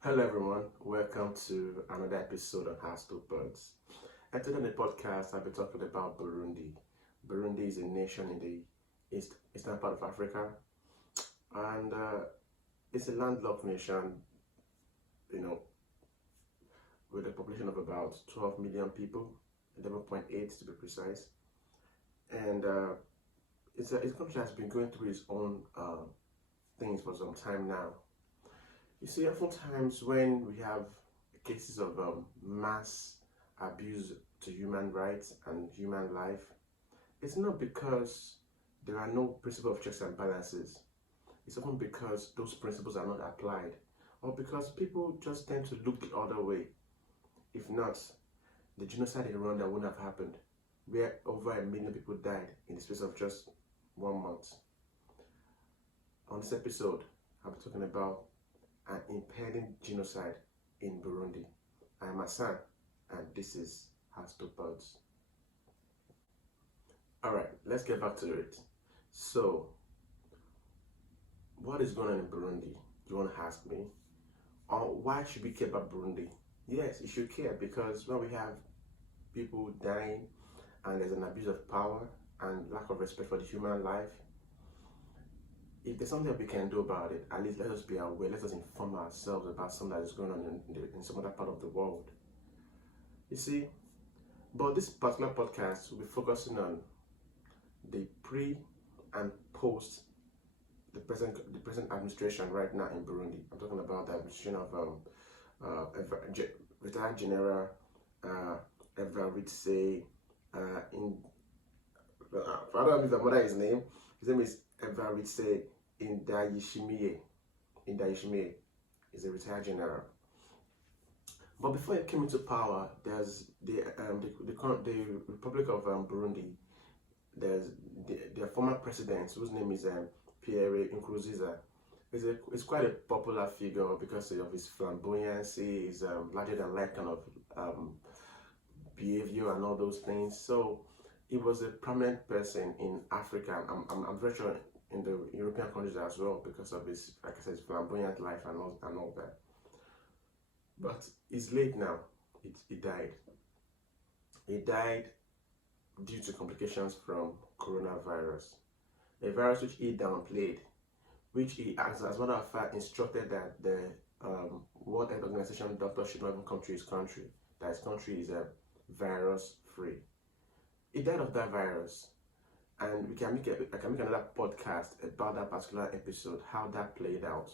Hello everyone, welcome to another episode on House to Birds. And today on the podcast, I'll be talking about Burundi. Burundi is a nation in the eastern part of Africa, and it's a landlocked nation, you know, with a population of about 12 million people, 11.8 to be precise. And it's a country has been going through its own things for some time now. You see, oftentimes when we have cases of mass abuse to human rights and human life, it's not because there are no principle of checks and balances. It's often because those principles are not applied, or because people just tend to look the other way. If not, the genocide in Rwanda wouldn't have happened, where over 1 million people died in the space of just 1 month. On this episode, I'll be talking about an impending genocide in Burundi. I am Hassan, and this is House to Birds. Alright, let's get back to it. So, what is going on in Burundi? You want to ask me? Or why should we care about Burundi? Yes, you should care because when we have people dying and there's an abuse of power and lack of respect for the human life, if there's something that we can do about it, at least let us be aware, let us inform ourselves about something that is going on in some other part of the world. You see, but this particular podcast will be focusing on the pre and post the present administration right now in Burundi. I'm talking about the administration of retired General Evariste in I don't know if I'm his name. His name is Evariste Indayishimiye. Indayishimiye is a retired general. But before he came into power, there's the Republic of Burundi. There's their former president, whose name is Pierre Nkurunziza. He's quite a popular figure because of his flamboyancy, his larger than life kind of behavior and all those things. So he was a prominent person in Africa. I'm very sure in the European countries as well because of his, like I said, his flamboyant life and all that. But he's late now. He died. He died due to complications from coronavirus, a virus which he downplayed, which he, as a matter of fact, instructed that the World Health Organization doctors should not even come to his country, that his country is virus free. He died of that virus, and I can make another podcast about that particular episode, how that played out.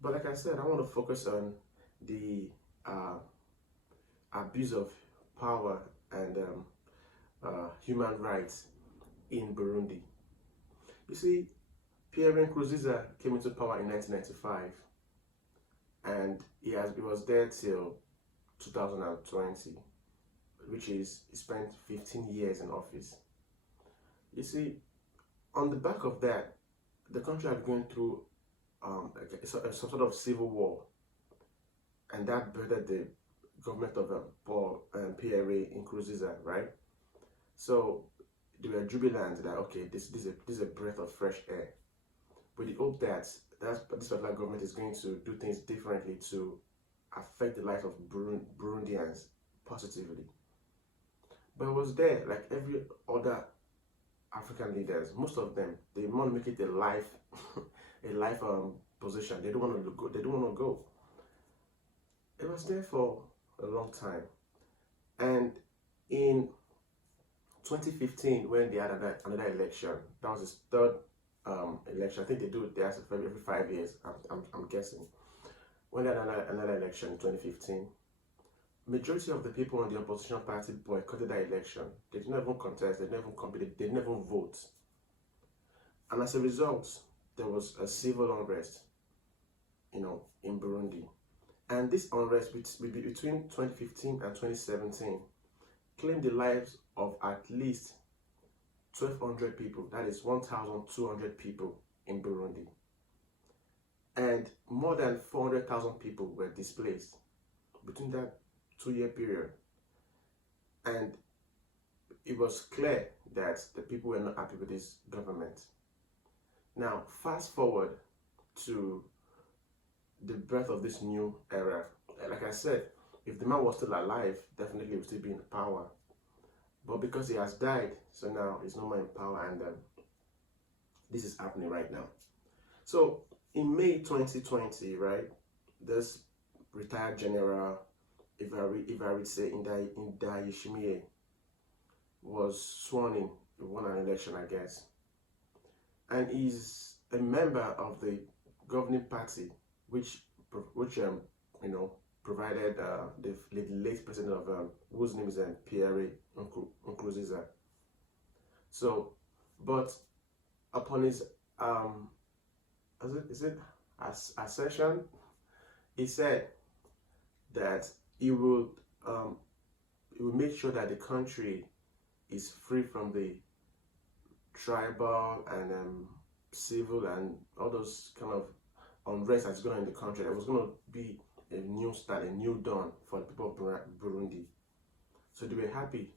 But like I said, I want to focus on the abuse of power and human rights in Burundi. You see, Pierre Nkurunziza came into power in 1995, and he was there till 2020, which is he spent 15 years in office. You see, on the back of that, the country had gone through some sort of civil war, and that birthed the government of Pierre Nkurunziza, right? So they were jubilant that okay, this is a breath of fresh air, with the hope that this particular government is going to do things differently to affect the life of Burundians positively. But it was there, like every other African leaders, most of them, they want to make it a life position. They don't want to go. They don't want to go. It was there for a long time, and in 2015, when they had another election, that was his third election. I think they do it there every 5 years. I'm guessing. When they had another election in 2015, majority of the people on the opposition party boycotted that election. They didn't even contest. They didn't even compete. They didn't even vote. And as a result, there was a civil unrest, in Burundi. And this unrest between 2015 and 2017 claimed the lives of at least 1,200 people. That is 1,200 people in Burundi. And more than 400,000 people were displaced between that 2-year period. And it was clear that the people were not happy with this government. Now, fast forward to the birth of this new era. Like I said, if the man was still alive, definitely he would still be in power. But because he has died, so now he's no more in power, and this is happening right now. So in May 2020, right, this retired general, if I would say, Indayishimiye, was sworn in, he won an election, I guess, and he's a member of the governing party, which you know, provided the late president of whose name is Pierre Nkurunziza. So, but upon his assertion, he said that he will make sure that the country is free from the tribal and civil and all those kind of unrest that's going on in the country. There was going to be a new start, a new dawn for the people of Burundi. So they were happy.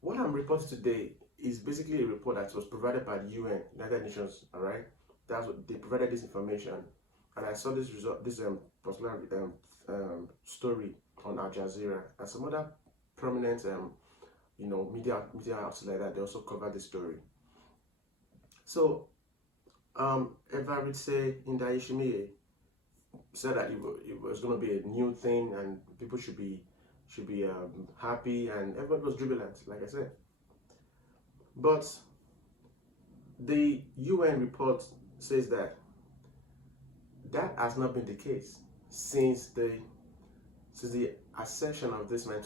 What I'm reporting today is basically a report that was provided by the UN, United Nations. All right, that's what they provided this information, and I saw this particular story on Al Jazeera and some other prominent media outlets like that. They also covered the story. So if I would say Indayishimiye said that it was going to be a new thing and people should be happy, and everybody was jubilant, like I said. But the UN report says that has not been the case since the accession of this man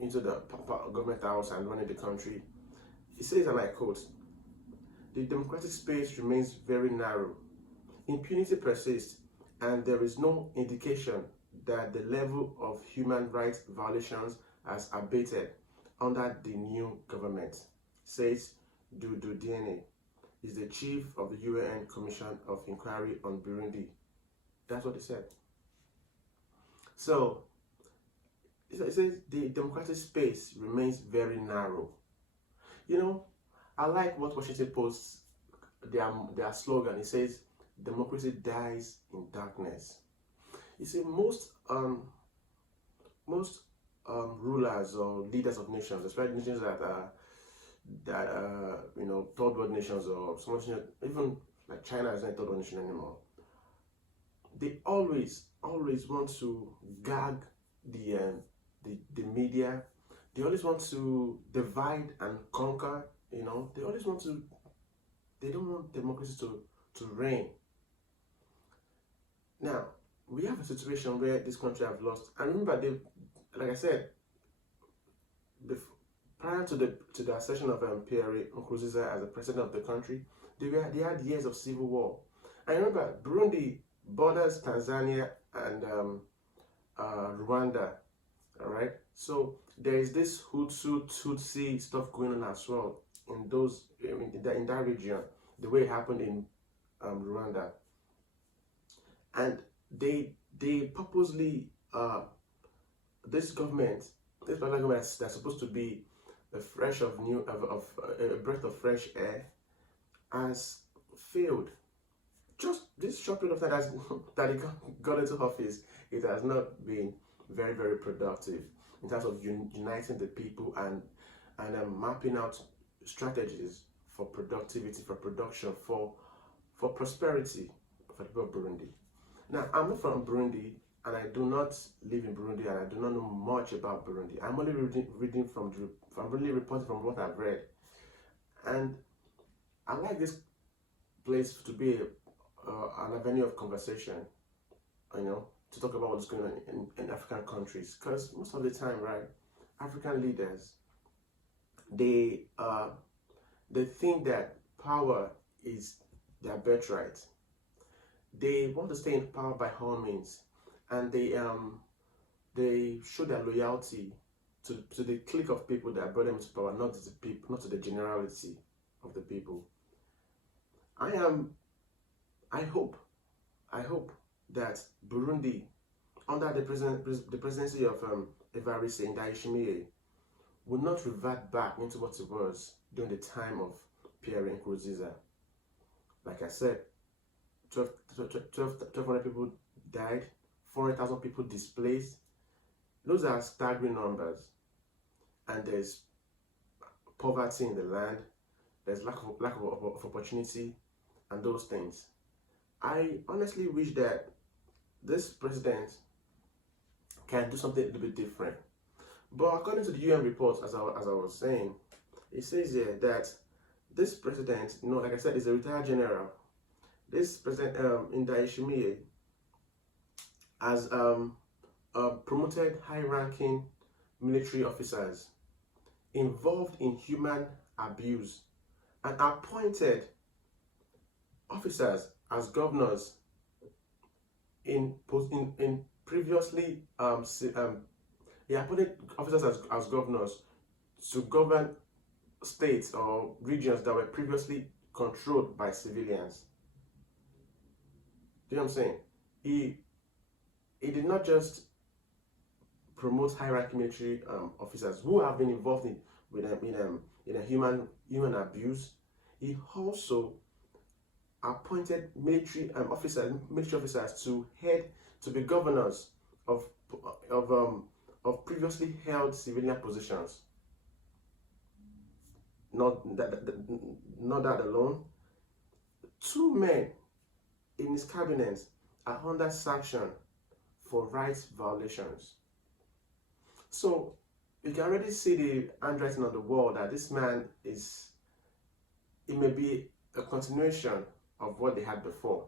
into the government house and running the country. It says, and I quote, "The democratic space remains very narrow. Impunity persists, and there is no indication that the level of human rights violations has abated under the new government," says Dudu Diene, is the chief of the UN Commission of Inquiry on Burundi. That's what he said. So it says the democratic space remains very narrow. You know, I like what Washington Post, their slogan. It says, "Democracy dies in darkness." You see, most rulers or leaders of nations, especially nations that third world nations, or some even like China is not a third world nation anymore. They always want to gag the media. They always want to divide and conquer. They always want to. They don't want democracy to reign. Now we have a situation where this country have lost. And remember, like I said, prior to the accession of Pierre Nkurunziza as the president of the country, they had years of civil war. I remember Burundi borders Tanzania and Rwanda. All right, so there is this Tutsi stuff going on as well in that region, the way it happened in Rwanda, and they purposely this particular government that's supposed to be a breath of fresh air, has failed. Just this short period of time that he got into office, it has not been very, very productive in terms of uniting the people and mapping out strategies for productivity, for production, for prosperity for the people of Burundi. Now, I'm not from Burundi, and I do not live in Burundi, and I do not know much about Burundi. I'm only I'm really reporting from what I've read, and I like this place to be an avenue of conversation, to talk about what's going on in African countries, because most of the time, right, African leaders, they think that power is their birthright. They want to stay in power by all means, and they show their loyalty to the clique of people that brought them into power, not to the generality of the people. I hope that Burundi, under the presidency of Evariste Ndayishimiye, will not revert back into what it was during the time of Pierre Nkurunziza. Like I said, 1,200 people died, 400,000 people displaced. Those are staggering numbers. And there's poverty in the land, there's lack of opportunity, and those things. I honestly wish that this president can do something a little bit different. But according to the UN report, as I was saying, it says here that this president, like I said, is a retired general. This president, Ndayishimiye, has promoted high-ranking military officers involved in human abuse and appointed officers as governors in previously he appointed officers as governors to govern states or regions that were previously controlled by civilians. Do you know what I'm saying? He did not just promote high-ranking military officers who have been involved in human abuse. He also appointed military officers to be governors of previously held civilian positions. Not that alone. 2 men in his cabinet are under sanction for rights violations. So you can already see the handwriting on the wall that this man it may be a continuation of what they had before.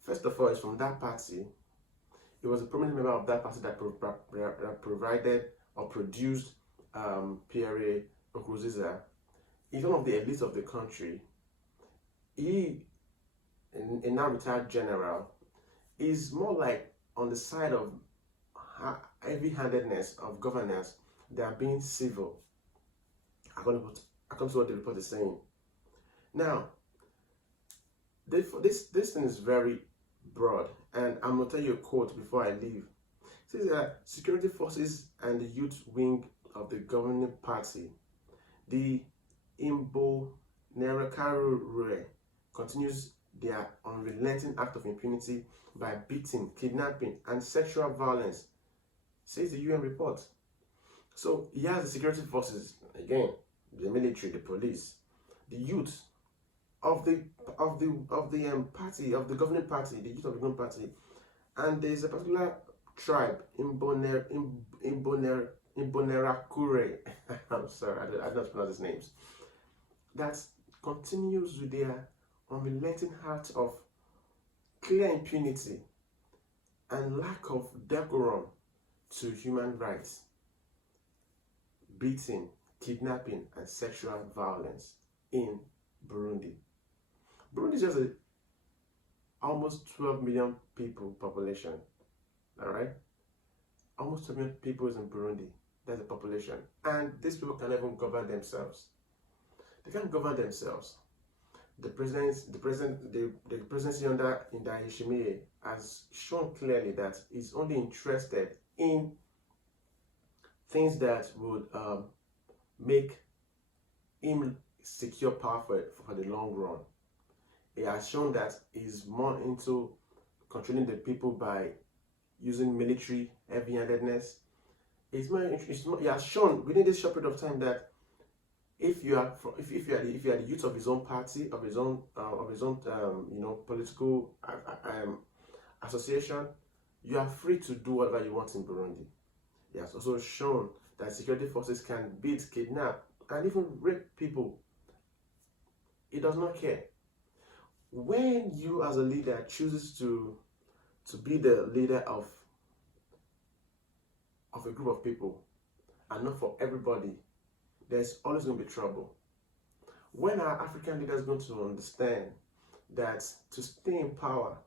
First of all, it's from that party. He was a prominent member of that party that provided or produced Pierre Nkurunziza. He's one of the elites of the country. He, a now retired general, is more like on the side of heavy-handedness of governance than being civil, according to what the report is saying. Now, this thing is very broad, and I'm going to tell you a quote before I leave. It says that security forces and the youth wing of the governing party, the Imbonerakure, continues their unrelenting act of impunity by beating, kidnapping, and sexual violence, says the UN report. So he has the security forces, again, the military, the police, the youth of the party, of the governing party, the youth of the governing party, and there's a particular tribe, Imbonerakure. I'm sorry, I don't pronounce these names. That continues with their unrelenting heart of clear impunity and lack of decorum to human rights, beating, kidnapping, and sexual violence in Burundi. Burundi is just almost 12 million people population. All right, almost 12 million people is in Burundi. That's the population, and these people can't even govern themselves. They can't govern themselves. The presidency under Ndayishimiye has shown clearly that he's only interested in things that would make him secure power for the long run. He has shown that he's more into controlling the people by using military heavy-handedness. He has shown within this short period of time that if you are the youth of his own party, of his own political association, you are free to do whatever you want in Burundi. He has also shown that security forces can beat, kidnap, and even rape people. He does not care. When you as a leader chooses to be the leader of a group of people and not for everybody, there's always going to be trouble. When our African leaders are going to understand that to stay in power,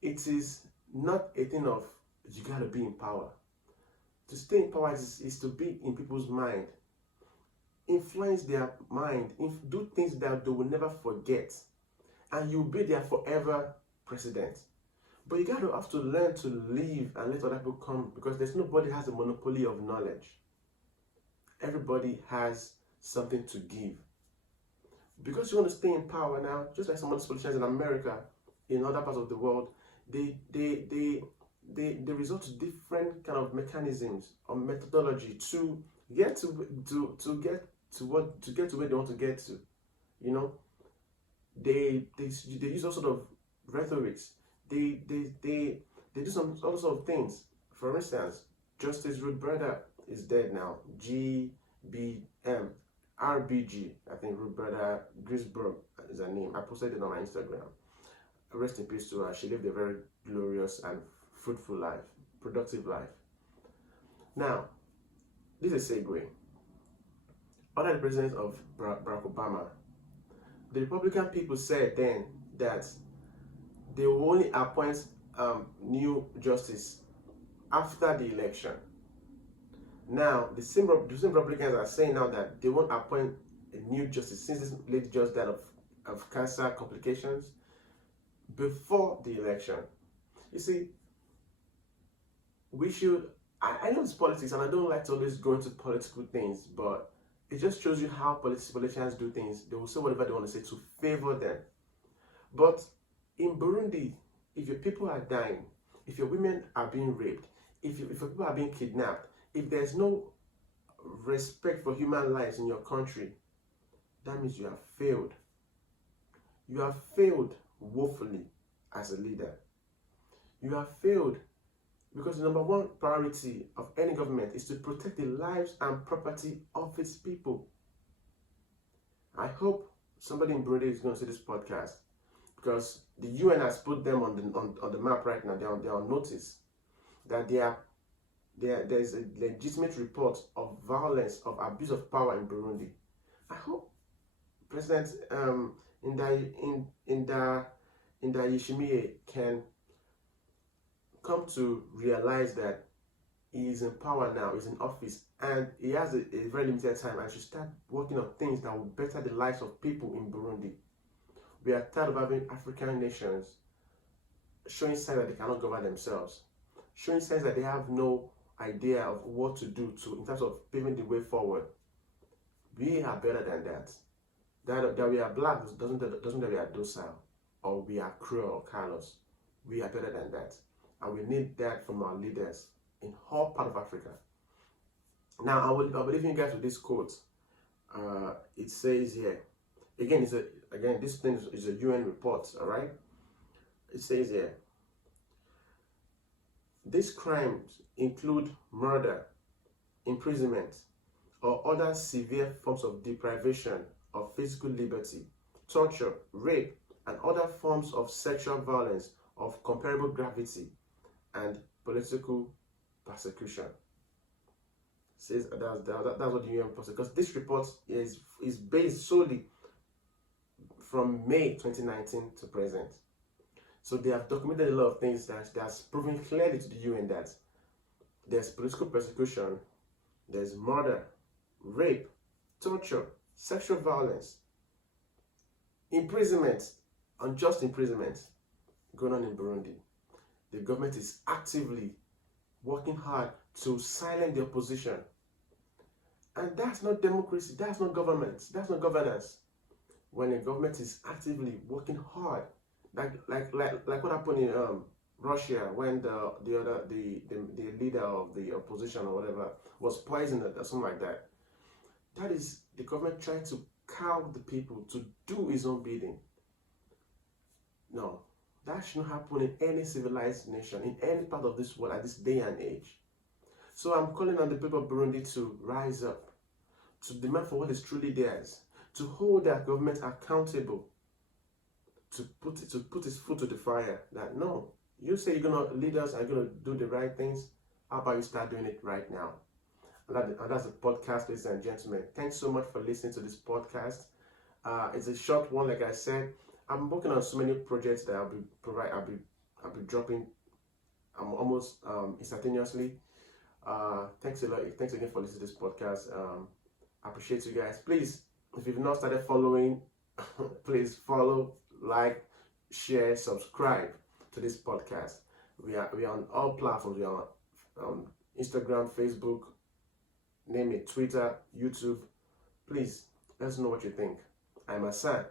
it is not a thing of you got to be in power. To stay in power is to be in people's mind, influence their mind, do things that they will never forget, and you'll be their forever president. But you have to learn to live and let other people come, because there's nobody has a monopoly of knowledge. Everybody has something to give. Because you want to stay in power now, just like some of these politicians in America, in other parts of the world, they resort to different kind of mechanisms or methodology to get to get to where they want to get to. You know, they use all sort of rhetorics. They do some all sort of things. For instance, Justice Ruth Breda is dead now. GBM RBG, I think Ruth Breda Grisberg is her name. I posted it on my Instagram. Rest in peace to her. She lived a very glorious and fruitful life, productive life. Now, this is a segue. Under the president of Barack Obama, the Republican people said then that they will only appoint new justice after the election. Now, the same Republicans are saying now that they won't appoint a new justice since this lady just died of cancer complications before the election. You see, we should, I know it's politics and I don't like to always go into political things, but it just shows you how politicians do things. They will say whatever they want to say to favor them. But in Burundi, if your people are dying, if your women are being raped, if your people are being kidnapped, if there's no respect for human lives in your country, that means you have failed. You have failed woefully as a leader. You have failed because the number one priority of any government is to protect the lives and property of its people. I hope somebody in Burundi is going to see this podcast, because the UN has put them on the map right now. They're on notice that there's a legitimate report of violence, of abuse of power in Burundi. I hope President Inda Yishimiye can come to realize that he is in power now, he's in office, and he has a very limited time and should start working on things that will better the lives of people in Burundi. We are tired of having African nations showing signs that they cannot govern themselves, showing signs that they have no idea of what to do in terms of paving the way forward. We are better than that. That we are black doesn't mean that we are docile or we are cruel or callous. We are better than that. And we need that from our leaders in all part of Africa. Now, I will leave you guys with this quote. It says here, again, this thing is a UN report, all right? It says here, these crimes include murder, imprisonment, or other severe forms of deprivation of physical liberty, torture, rape, and other forms of sexual violence of comparable gravity, and political persecution. Says that's what the UN posted, because this report is based solely from May 2019 to present. So they have documented a lot of things that's proven clearly to the UN that there's political persecution, there's murder, rape, torture, sexual violence, imprisonment, unjust imprisonment going on in Burundi. The government is actively working hard to silence the opposition. And that's not democracy, that's not government, that's not governance. When a government is actively working hard, like what happened in Russia when the leader of the opposition or whatever was poisoned or something like that. That is the government trying to cow the people to do his own bidding. No, that shouldn't happen in any civilized nation, in any part of this world at this day and age. So I'm calling on the people of Burundi to rise up, to demand for what is truly theirs, to hold their government accountable, to put its foot to the fire. That no, you say you're gonna lead us and you're gonna do the right things. How about you start doing it right now? And that's the podcast, ladies and gentlemen. Thanks so much for listening to this podcast. It's a short one, like I said. I'm working on so many projects that I'll be dropping almost instantaneously. Thanks a lot. Thanks again for listening to this podcast. I appreciate you guys. Please, if you've not started following, please follow, like, share, subscribe to this podcast. We are on all platforms. We are on Instagram, Facebook, name it, Twitter, YouTube. Please let us know what you think. I'm Hassan.